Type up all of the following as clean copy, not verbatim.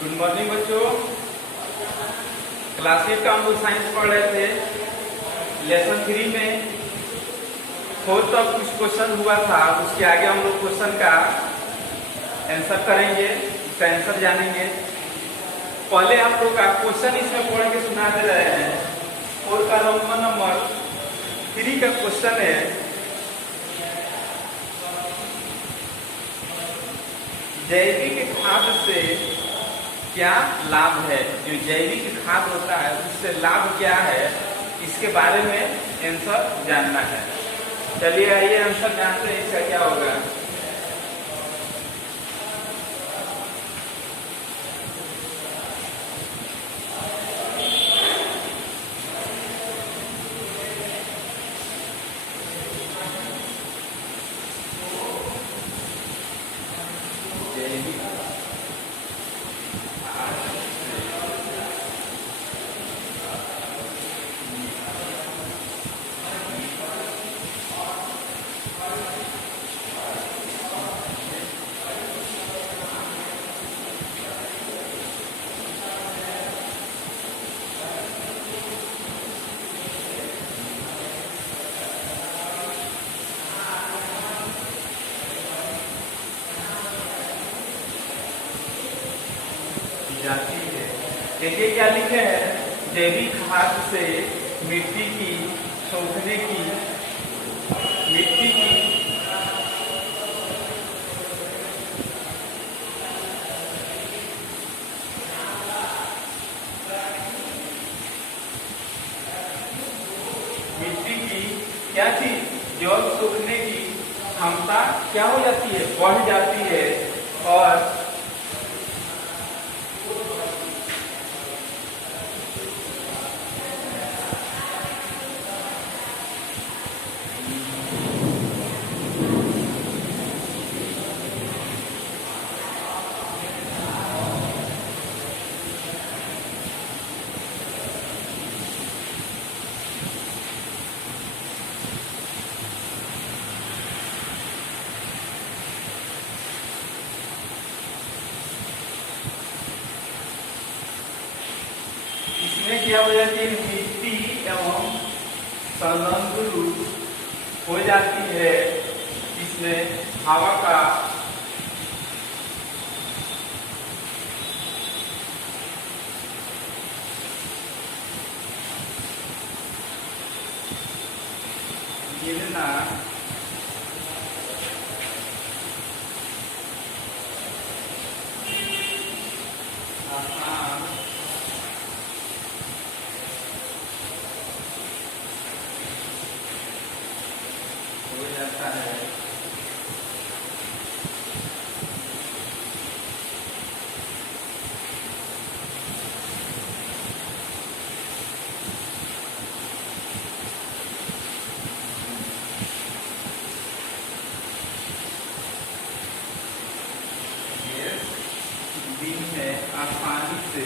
Good morning बच्चों। Class 8 का हम लोग साइंस पढ़ रहे थे। लेसन 3 में फोर्थ तक कुछ क्वेश्चन हुआ था, उसके आगे हम लोग क्वेश्चन का आंसर करेंगे, उसका आंसर जानेंगे। पहले हम लोग का क्वेश्चन इसमें पढ़ के सुना दे रहे हैं। फोर्थ का रोमन नंबर 3 का क्वेश्चन है, जैविक खाद से क्या लाभ है। जो जैविक खाद होता है उससे लाभ क्या है, इसके बारे में आंसर जानना है। चलिए आइए आंसर जानते हैं इसका क्या होगा। जाती है। देखिए क्या लिखे हैं, जैविक खाद से मिट्टी की सोखने की मिट्टी की क्या चीज जल सोखने की क्षमता क्या हो जाती है, बढ़ जाती है। और इसमें क्या हो जाती है, मिट्टी एवं संलग्न हो जाती है। इसमें हवा का गिरना आसान हो जाता है। दिन में आसानी से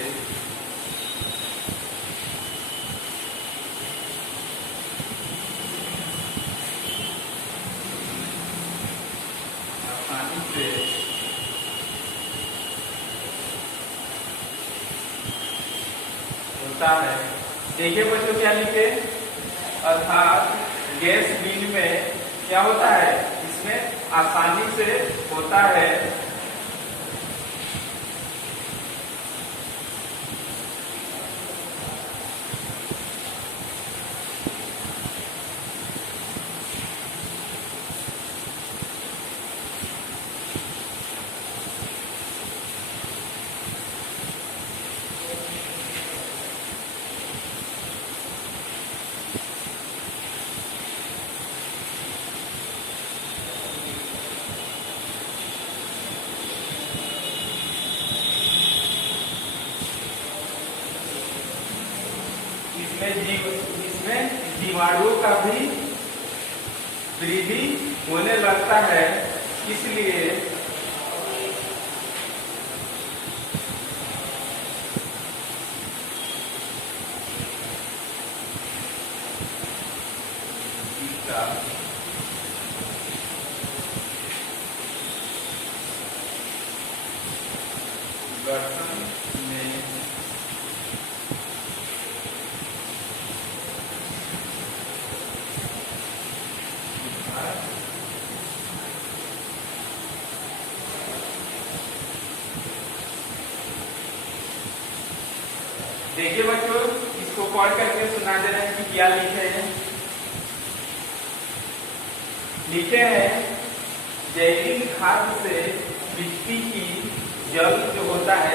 होता है। देखिए बच्चों क्या लिखे, अर्थात गैस बिन में क्या होता है, इसमें आसानी से होता है। इसमें जीवाणुओं का भी वृद्धि होने लगता है, इसलिए गठन देखिए बच्चों, इसको पढ़ करके सुना दे रहे हैं कि क्या लिखे हैं। लिखे हैं जैविक खाद से मिट्टी की जल जो होता है,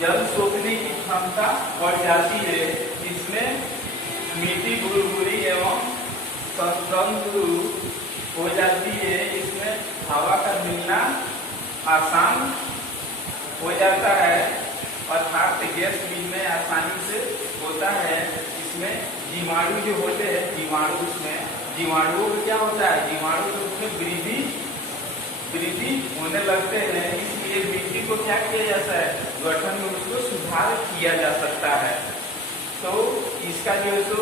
जल सोखने की क्षमता बढ़ जाती है। इसमें मिट्टी भुरभुरी एवं तंतु हो जाती है। इसमें हवा का मिलना आसान हो जाता है, अर्थात गैस मिलने आसानी से होता है। इसमें जीवाणु जो होते हैं, जीवाणुओं को क्या होता है, जीवाणु जो उसमें वृद्धि होने लगते हैं। इसलिए मिट्टी को क्या किया जाता है, गठन में उसको सुधार किया जा सकता है। तो इसका जो है तो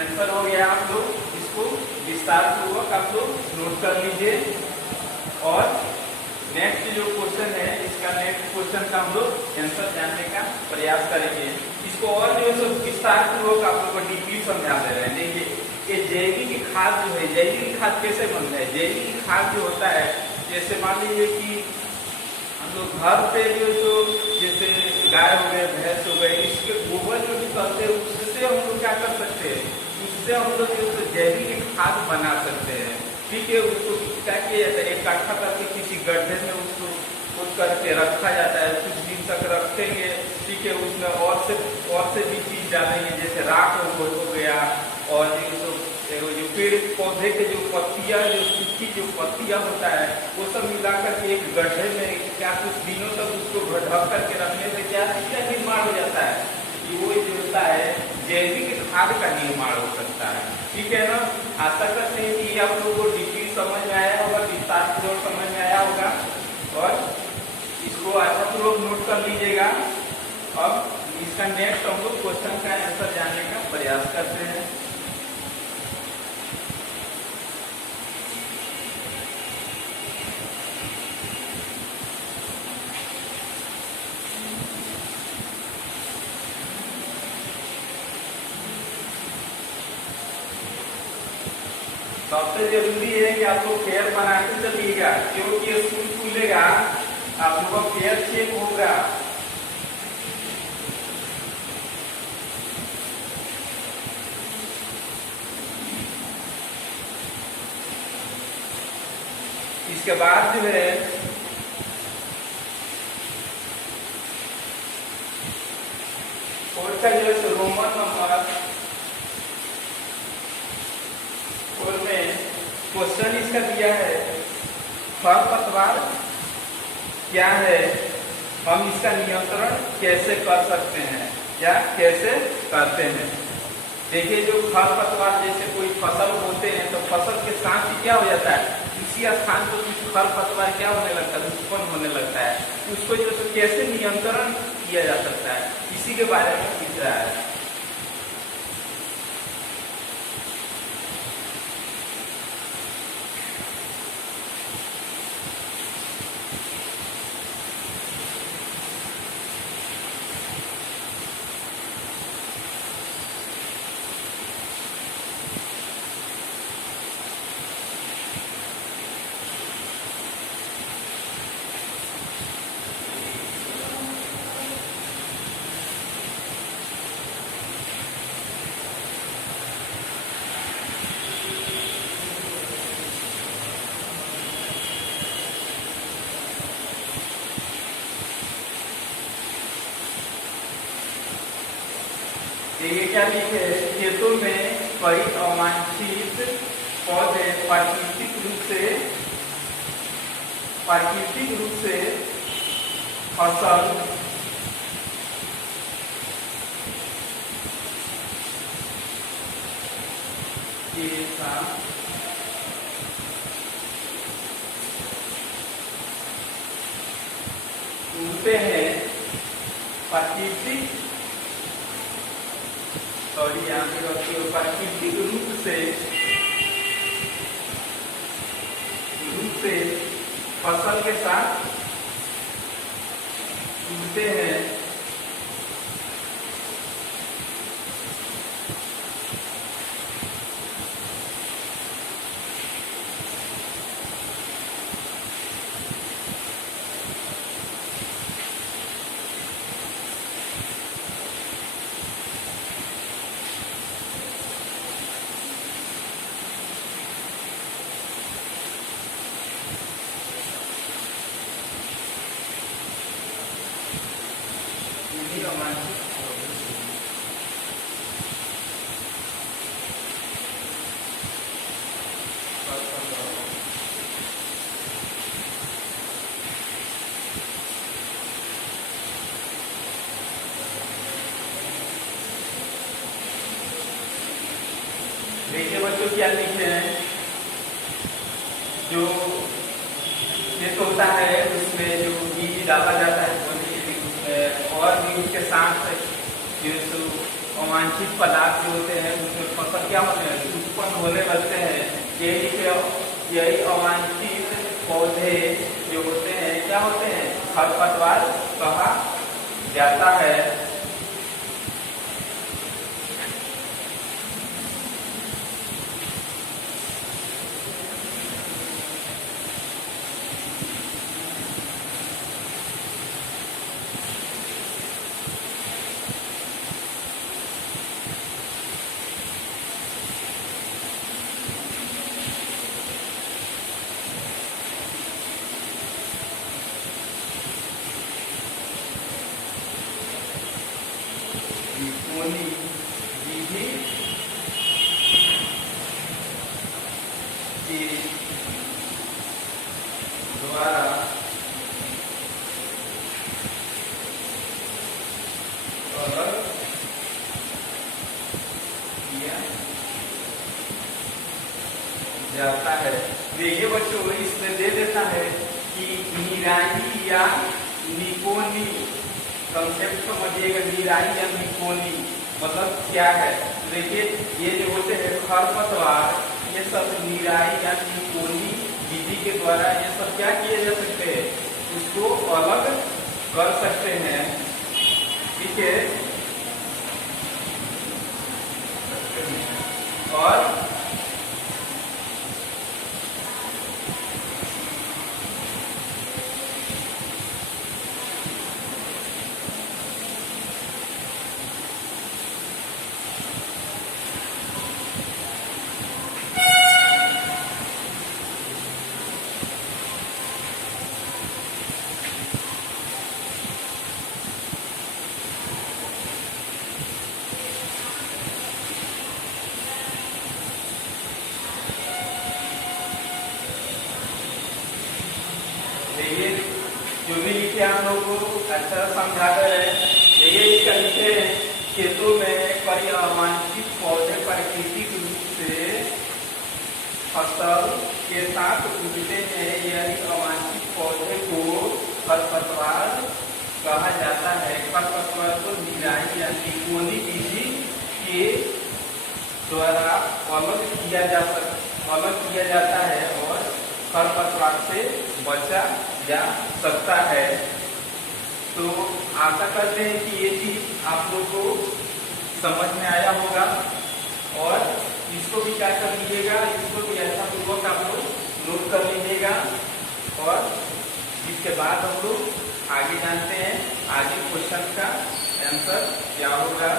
आंसर हो गया। आप लोग इसको विस्तार पूर्वक आप लोग नोट कर लीजिए। और नेक्स्ट जो क्वेश्चन है, इसका नेक्स्ट क्वेश्चन का हम लोग आंसर जानने का प्रयास करेंगे। इसको और जो है तो विस्तार पूर्वक आप लोग को डीपली समझा दे रहे हैं। देखिए ये जैविक खाद जो है, जैविक खाद कैसे बनता है। जैविक खाद जो होता है, जैसे मान लीजिए कि हम लोग घर पे जो तो जैसे गाय हो गए, भैंस हो गए, इसके गोबर जो निकलते हैं उससे हम लोग क्या कर सकते हैं, उससे हम लोग जो तो जैविक खाद बना सकते हैं। ठीक है, उसको क्या किया जाता है, इकट्ठा करके किसी गड्ढे में उसको खोद करके रखा जाता है। कुछ दिन तक रखेंगे, ठीक है, उसमें और से भी चीज डालेंगे, जैसे राख हो गया, और जो पेड़ पौधे के जो पत्तियां, जो सूखी जो पत्तियां होता है, वो सब मिलाकर के एक गड्ढे में क्या कुछ दिनों तक उसको ढक करके रखने से क्या निर्माण हो जाता है, कि वो जो होता है जैविक खाद का निर्माण हो सकता है। ठीक है ना। आशा करते हैं कि आप लोगों को डीपली समझ में आया होगा, विस्तार पूर्वक समझ में आया होगा, और इसको अच्छा पूर्वक नोट कर लीजिएगा। अब इसका नेक्स्ट हम लोग क्वेश्चन का आंसर जानने का प्रयास करते हैं। सबसे जरूरी है कि आप लोग फेयर बना के चलिएगा, क्योंकि स्कूल खुलेगा, आप लोगों का फेयर चेक होगा। इसके बाद जो है कोर्ट का जो है रोमन नंबर 4 में क्वेश्चन इसका दिया है, खरपतवार क्या है, हम इसका नियंत्रण कैसे कर सकते हैं या कैसे करते हैं। देखिए जो खरपतवार, जैसे कोई फसल बोते हैं तो फसल के साथ ही क्या हो जाता है, इसी स्थान पर कुछ खरपतवार क्या होने लगता है, उत्पन्न होने लगता है। उसको जो है कैसे नियंत्रण किया जा सकता है, इसी के बारे में पूछ रहा है। ये क्या लिखे है, खेतों में कई अवांछित पौधे प्राकृतिक रूप से फसल के साथ उगते हैं। प्राकृतिक और यहाँ पे प्राकृतिक रूप से फसल के साथ उगते हैं। अवांछित देखिए बच्चों क्या लिखे हैं, जो खेत होता है उसमें जो बीज डाला जाता है उसमें और भी उसके साथ जो अवांछित पदार्थ जो होते हैं उसमें फसल क्या होते हैं उत्पन्न होने लगते हैं। यही अवांछित पौधे जो होते हैं क्या होते हैं खरपतवार कहा जाता है। निकोनी विधि के द्वारा अलग किया जाता है। देखिए बच्चों इसमें दे देता है कि निराई या निकोनी कंसेप्ट समझिएगा। निराई या निकोनी मतलब क्या है, देखिए ये जो होते हैं खरपतवार ये सब निराई या निकोनी विधि के द्वारा ये सब क्या किए जा सकते हैं, उसको अलग कर सकते हैं। ठीक है, और ये जो भी लिखे हम लोग को अच्छा समझा कर है। ये इसका लिखे खेतों में कई अवांछित पौधे प्राकृतिक रूप से फसल के साथ उगते हैं। यदि अवांछित पौधे को खरपतवार कहा जाता है। खरपतवार को निराई या निकोनी विधि के द्वारा अलग किया जाता है और खरपतवार से बचा जा सकता है। तो आशा करते हैं कि ये चीज आप लोग को समझ में आया होगा और इसको भी क्या कर लीजिएगा, इसको भी ऐसा पूर्वक आप लोग नोट कर लीजिएगा। और इसके बाद हम लोग आगे जानते हैं आगे क्वेश्चन का आंसर क्या होगा।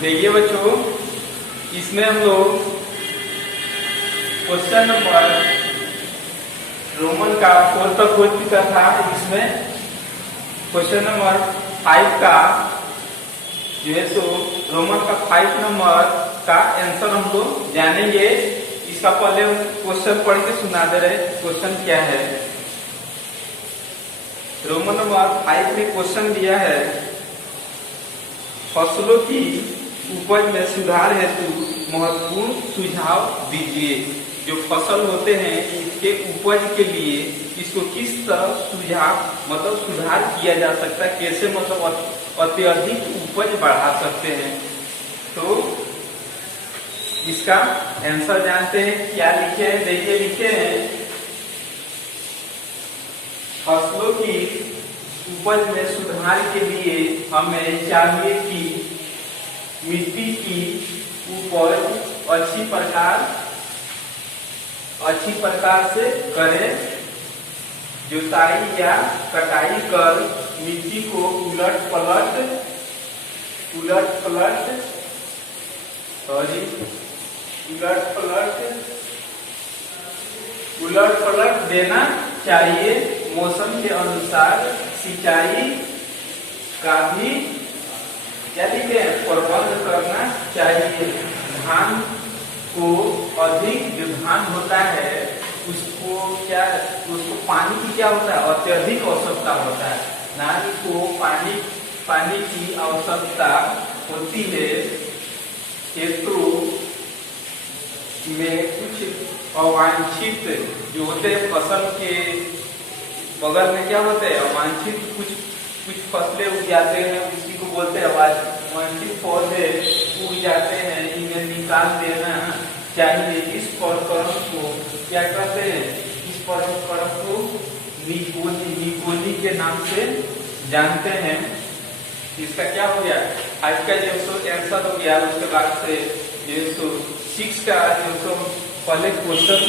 देखिए बच्चों इसमें हम लोग क्वेश्चन नंबर रोमन का 4 तक हो चुका था। इसमें क्वेश्चन नंबर 5 का जो है सो रोमन का 5 नंबर का आंसर हम लोग जानेंगे। इसका पहले क्वेश्चन पढ़ के सुना दे रहे। क्वेश्चन क्या है, रोमन नंबर 5 में क्वेश्चन दिया है फसलों की उपज में सुधार हेतु महत्वपूर्ण सुझाव दीजिए। जो फसल होते हैं इसके उपज के लिए इसको किस तरह सुधार किया जा सकता है, कैसे मतलब अत्यधिक उपज बढ़ा सकते हैं। तो इसका आंसर जानते हैं। क्या लिखे हैं, देखिए लिखे हैं फसलों की उपज में सुधार के लिए हमें चाहिए कि मिट्टी की उपज अच्छी प्रकार से करें। जुताई या कटाई कर मिट्टी को उलट पलट उलट पलट देना चाहिए। मौसम के अनुसार सिंचाई का भी क्या लिखते हैं, प्रबंध करना चाहिए। धान को अधिक जो धान होता है उसको पानी की क्या होता है, अत्यधिक आवश्यकता होता है। धान को पानी की आवश्यकता होती है। खेतों में कुछ अवांछित जो होते हैं फसल के बगल में क्या होते हैं, अवांछित कुछ फसलें उग जाते हैं, उसी को बोलते हैं अवांछित पौधे उग जाते हैं, इन्हें निकाल देना चाहिए। इस प्रक्रम को क्या कहते हैं, इस प्रक्रम को निकोली के नाम से जानते हैं। इसका क्या हो गया, आज का जो आंसर हो गया। उसके बाद से जो 6 का जो पहले क्वेश्चन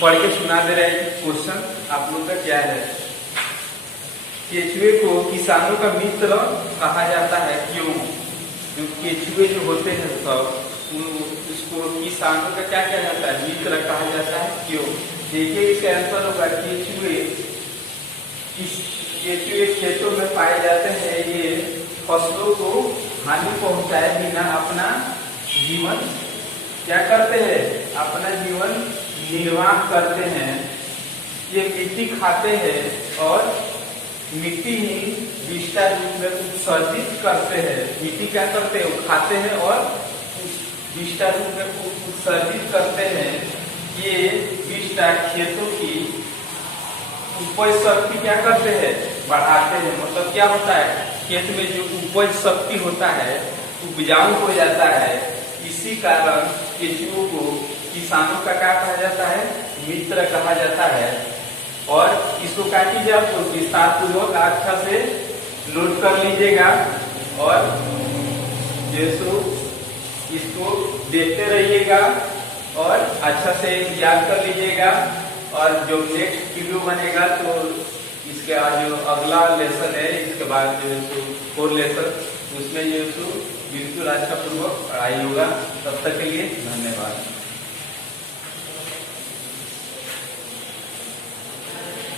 पढ़ के सुना दे रहे हैं। क्वेश्चन आप लोग का क्या है, केचुए को किसानों का मित्र कहा जाता है, क्यों? जो केचुए जो होते हैं सब उसको किसानों का क्या कहा जाता है, मित्र कहा जाता है, क्यों? देखिए इसका आंसर होगा केचुए खेतों में पाए जाते हैं। ये फसलों को हानि पहुंचाए बिना अपना जीवन क्या करते हैं, अपना जीवन निर्वाह करते हैं। ये मिट्टी खाते हैं और मिट्टी ही विष्टा रूप में उत्सर्जित करते हैं। मिट्टी क्या करते हैं, वो खाते हैं और विष्टा रूप में उत्सर्जित करते हैं। ये विष्टा खेतों की उपज शक्ति क्या करते हैं, बढ़ाते हैं। मतलब क्या होता है, खेत में जो उपज शक्ति होता है उपजाऊ हो जाता है। इसी कारण केचुओं को किसानों का क्या कहा जाता है, मित्र कहा जाता है। और इसको क्या कीजिए, आपको विस्तार पूर्वक अच्छा से नोट कर लीजिएगा और जैसो इसको देखते रहिएगा और अच्छा से याद कर लीजिएगा। और जो नेक्स्ट वीडियो बनेगा तो इसके जो अगला लेसन है, इसके बाद जो 4 लेसन उसमें जो बिल्कुल अच्छा पूर्वक पढ़ाई होगा। तब तक के लिए धन्यवाद।